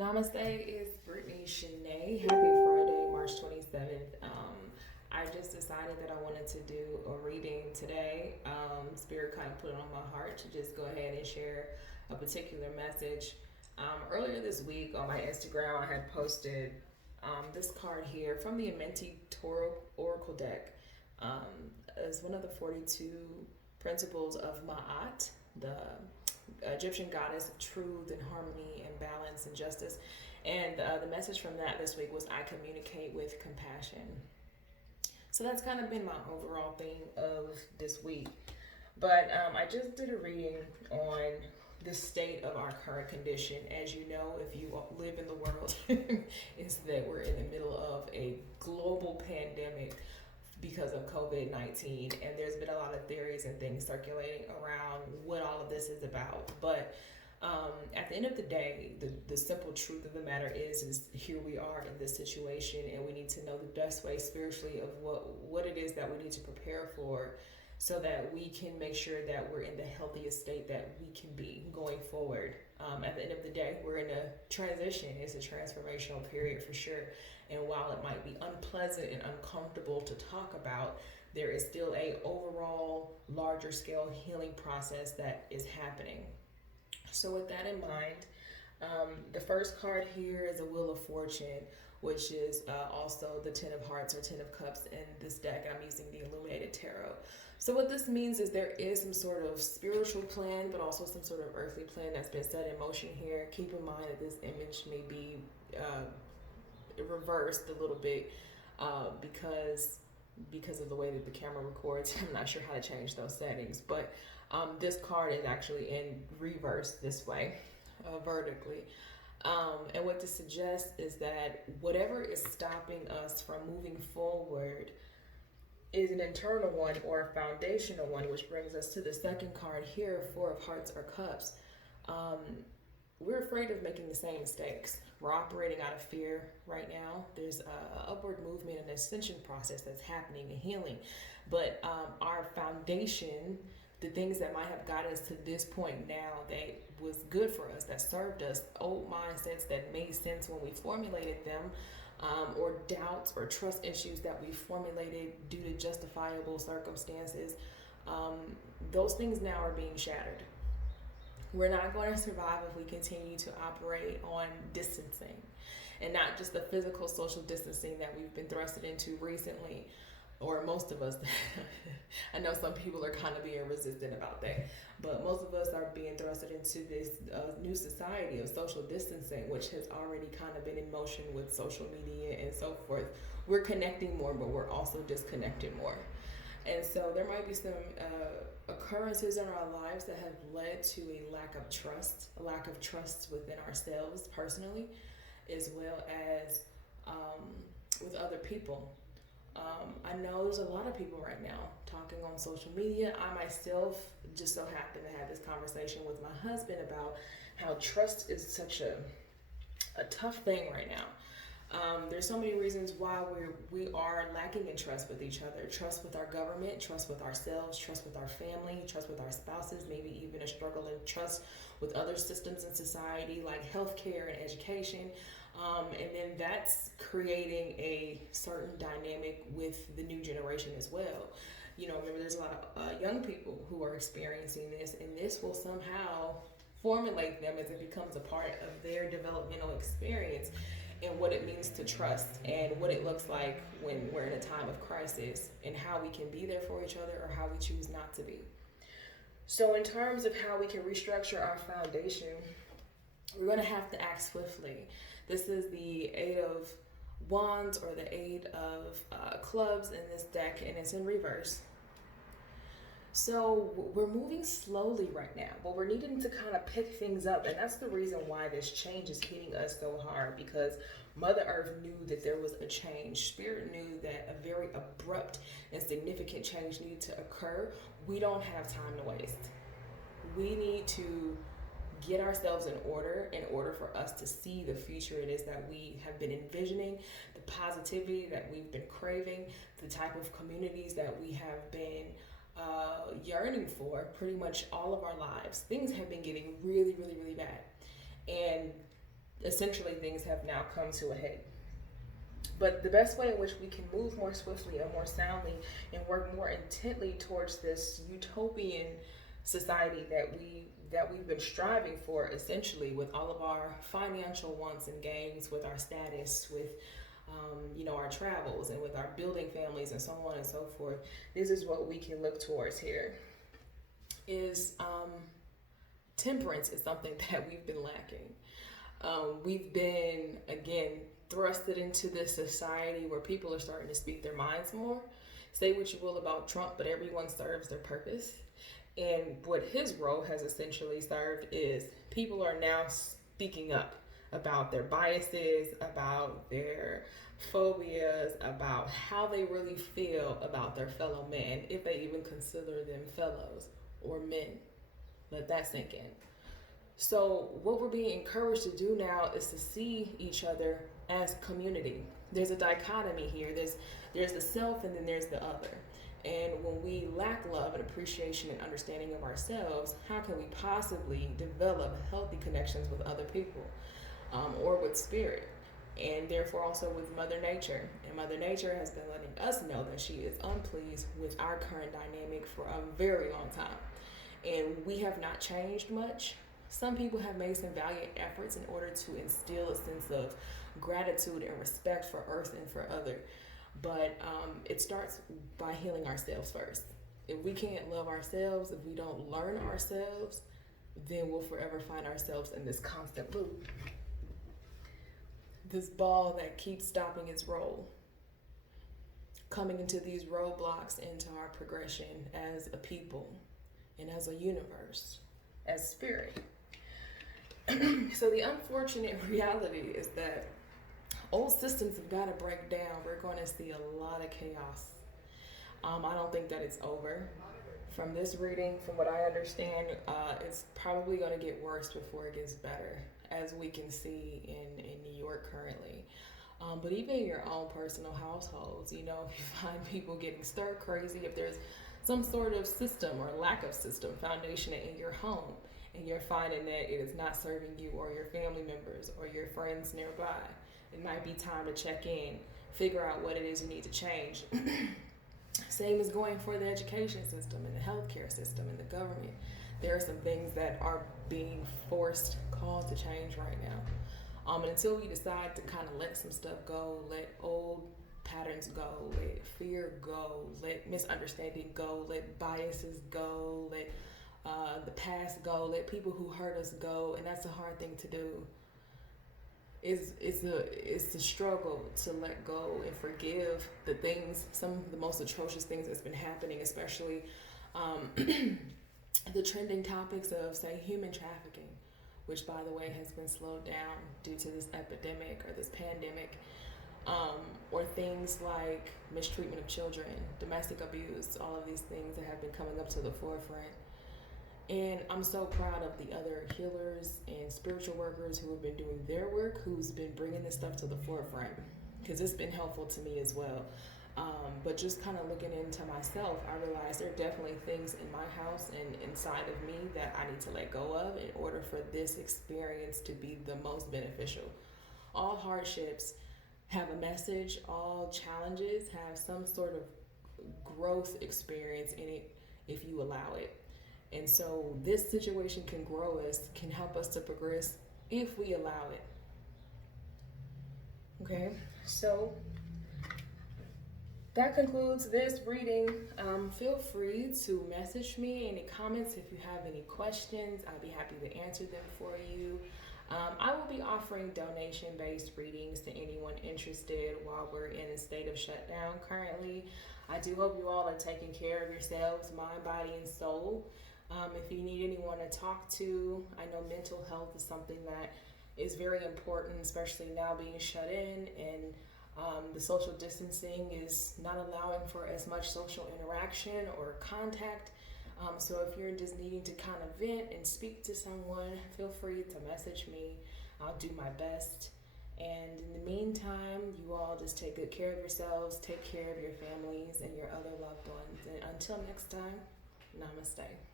Namaste is Brittany Shanae. Happy Friday, March 27th. I just decided that I wanted to do a reading today. Spirit kind of put it on my heart to just go ahead and share a particular message. Earlier this week on my Instagram, I had posted this card here from the Amenti Toro Oracle deck. As one of the 42 principles of Ma'at, the Egyptian goddess of truth and harmony and balance and justice. And the message from that this week was I communicate with compassion. So that's kind of been my overall theme of this week. But I just did a reading on the state of our current condition. As you know, if you live in the world, is that we're in the middle of a global pandemic because of COVID-19, and there's been a lot of theories and things circulating around what all of this is about. But at the end of the day, the simple truth of the matter is here we are in this situation, and we need to know the best way spiritually of what it is that we need to prepare for, so that we can make sure that we're in the healthiest state that we can be going forward. At the end of the day, we're in a transition. It's a transformational period for sure. And while it might be unpleasant and uncomfortable to talk about, there is still a overall larger scale healing process that is happening. So with that in mind, the first card here is a Wheel of Fortune, which is also the Ten of Hearts or Ten of Cups in this deck. I'm using the Illuminated Tarot. So what this means is there is some sort of spiritual plan, but also some sort of earthly plan that's been set in motion here. Keep in mind that this image may be reversed a little bit because of the way that the camera records. I'm not sure how to change those settings, but this card is actually in reverse this way, vertically. And what this suggests is that whatever is stopping us from moving forward is an internal one or a foundational one, which brings us to the second card here, Four of Hearts or Cups. We're afraid of making the same mistakes. We're operating out of fear right now. There's an upward movement and ascension process that's happening and healing. But our foundation, the things that might have gotten us to this point now that was good for us, that served us, old mindsets that made sense when we formulated them, or doubts or trust issues that we formulated due to justifiable circumstances, those things now are being shattered. We're not going to survive if we continue to operate on distancing, and not just the physical social distancing that we've been thrusted into recently, or most of us. I know some people are kind of being resistant about that, but most of us are being thrusted into this new society of social distancing, which has already kind of been in motion with social media and so forth. We're connecting more, but we're also disconnected more. And so there might be some occurrences in our lives that have led to a lack of trust within ourselves personally, as well as with other people. I know there's a lot of people right now talking on social media. I myself just so happen to have this conversation with my husband about how trust is such a tough thing right now. There's so many reasons why we are lacking in trust with each other. Trust with our government, trust with ourselves, trust with our family, trust with our spouses, maybe even a struggle in trust with other systems in society like healthcare and education. And then that's creating a certain dynamic with the new generation as well. You know, remember there's a lot of young people who are experiencing this, and this will somehow formulate them as it becomes a part of their developmental experience, and what it means to trust and what it looks like when we're in a time of crisis, and how we can be there for each other or how we choose not to be. So in terms of how we can restructure our foundation, we're going to have to act swiftly. This is the Eight of Wands or the Eight of Clubs in this deck, and it's in reverse. So we're moving slowly right now, but we're needing to kind of pick things up. And that's the reason why this change is hitting us so hard, because Mother Earth knew that there was a change. Spirit knew that a very abrupt and significant change needed to occur. We don't have time to waste. We need to get ourselves in order for us to see the future it is that we have been envisioning, the positivity that we've been craving, the type of communities that we have been yearning for pretty much all of our lives. Things have been getting really, really, really bad. And essentially things have now come to a head. But the best way in which we can move more swiftly and more soundly and work more intently towards this utopian society that we've been striving for, essentially, with all of our financial wants and gains, with our status, with our travels, and with our building families and so on and so forth. This is what we can look towards here. Is temperance is something that we've been lacking. We've been, again, thrusted into this society where people are starting to speak their minds more. Say what you will about Trump, but everyone serves their purpose. And what his role has essentially served is people are now speaking up about their biases, about their phobias, about how they really feel about their fellow men, if they even consider them fellows or men. Let that sink in. So what we're being encouraged to do now is to see each other as community. There's a dichotomy here. There's the self and then there's the other. And when we lack love and appreciation and understanding of ourselves, how can we possibly develop healthy connections with other people, or with spirit, and therefore also with Mother Nature? And Mother Nature has been letting us know that she is unpleased with our current dynamic for a very long time. And we have not changed much. Some people have made some valiant efforts in order to instill a sense of gratitude and respect for Earth and for other. But it starts by healing ourselves first. If we can't love ourselves, if we don't learn ourselves, then we'll forever find ourselves in this constant loop. This ball that keeps stopping its roll. Coming into these roadblocks into our progression as a people and as a universe, as spirit. So the unfortunate reality is that old systems have got to break down. We're going to see a lot of chaos. I don't think that it's over. From this reading, from what I understand, it's probably going to get worse before it gets better, as we can see in New York currently. But even in your own personal households, if you find people getting stir crazy, if there's some sort of system or lack of system foundation in your home, and you're finding that it is not serving you or your family members or your friends nearby, it might be time to check in, figure out what it is you need to change. Same as going for the education system and the healthcare system and the government. There are some things that are being called to change right now. And until we decide to kind of let some stuff go, let old patterns go, let fear go, let misunderstanding go, let biases go, let the past go, let people who hurt us go, and that's a hard thing to do. It's the struggle to let go and forgive the things, some of the most atrocious things that's been happening, especially the trending topics of, say, human trafficking, which, by the way, has been slowed down due to this epidemic or this pandemic, or things like mistreatment of children, domestic abuse, all of these things that have been coming up to the forefront. And I'm so proud of the other healers and spiritual workers who have been doing their work, who's been bringing this stuff to the forefront, because it's been helpful to me as well. But just kind of looking into myself, I realized there are definitely things in my house and inside of me that I need to let go of in order for this experience to be the most beneficial. All hardships have a message. All challenges have some sort of growth experience in it if you allow it. And so this situation can grow us, can help us to progress if we allow it. Okay, so that concludes this reading. Feel free to message me any comments if you have any questions. I'll be happy to answer them for you. I will be offering donation-based readings to anyone interested while we're in a state of shutdown currently. I do hope you all are taking care of yourselves, mind, body, and soul. If you need anyone to talk to, I know mental health is something that is very important, especially now being shut in, and the social distancing is not allowing for as much social interaction or contact. So if you're just needing to kind of vent and speak to someone, feel free to message me. I'll do my best. And in the meantime, you all just take good care of yourselves, take care of your families and your other loved ones. And until next time, namaste.